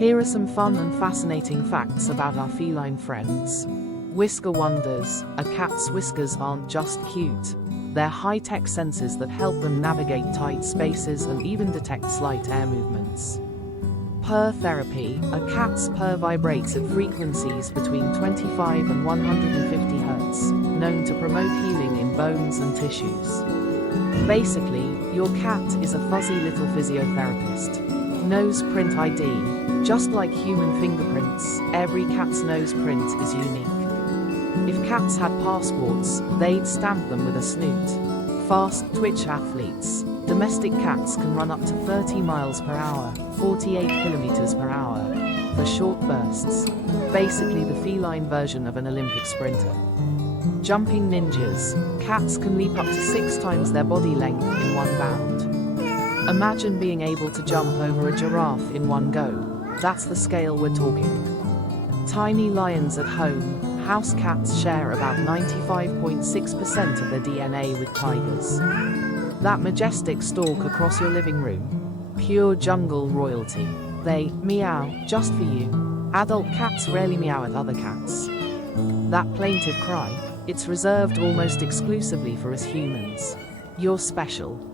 Here are some fun and fascinating facts about our feline friends. Whisker Wonders. A cat's whiskers aren't just cute. They're high-tech sensors that help them navigate tight spaces and even detect slight air movements. Purr Therapy. A cat's purr vibrates at frequencies between 25 and 150 Hz, known to promote healing in bones and tissues. Basically, your cat is a fuzzy little physiotherapist. Nose print ID. Just like human fingerprints, every cat's nose print is unique. If cats had passports, they'd stamp them with a snoot. Fast twitch athletes. Domestic cats can run up to 30 miles per hour, 48 kilometers per hour, for short bursts. Basically the feline version of an Olympic sprinter. Jumping ninjas. Cats can leap up to 6 times their body length in one bound. Imagine being able to jump over a giraffe in one go. That's the scale we're talking. Tiny lions at home. House cats share about 95.6% of their DNA with tigers. That majestic stalk across your living room. Pure jungle royalty. They meow just for you. Adult cats rarely meow at other cats. That plaintive cry, it's reserved almost exclusively for us humans. You're special.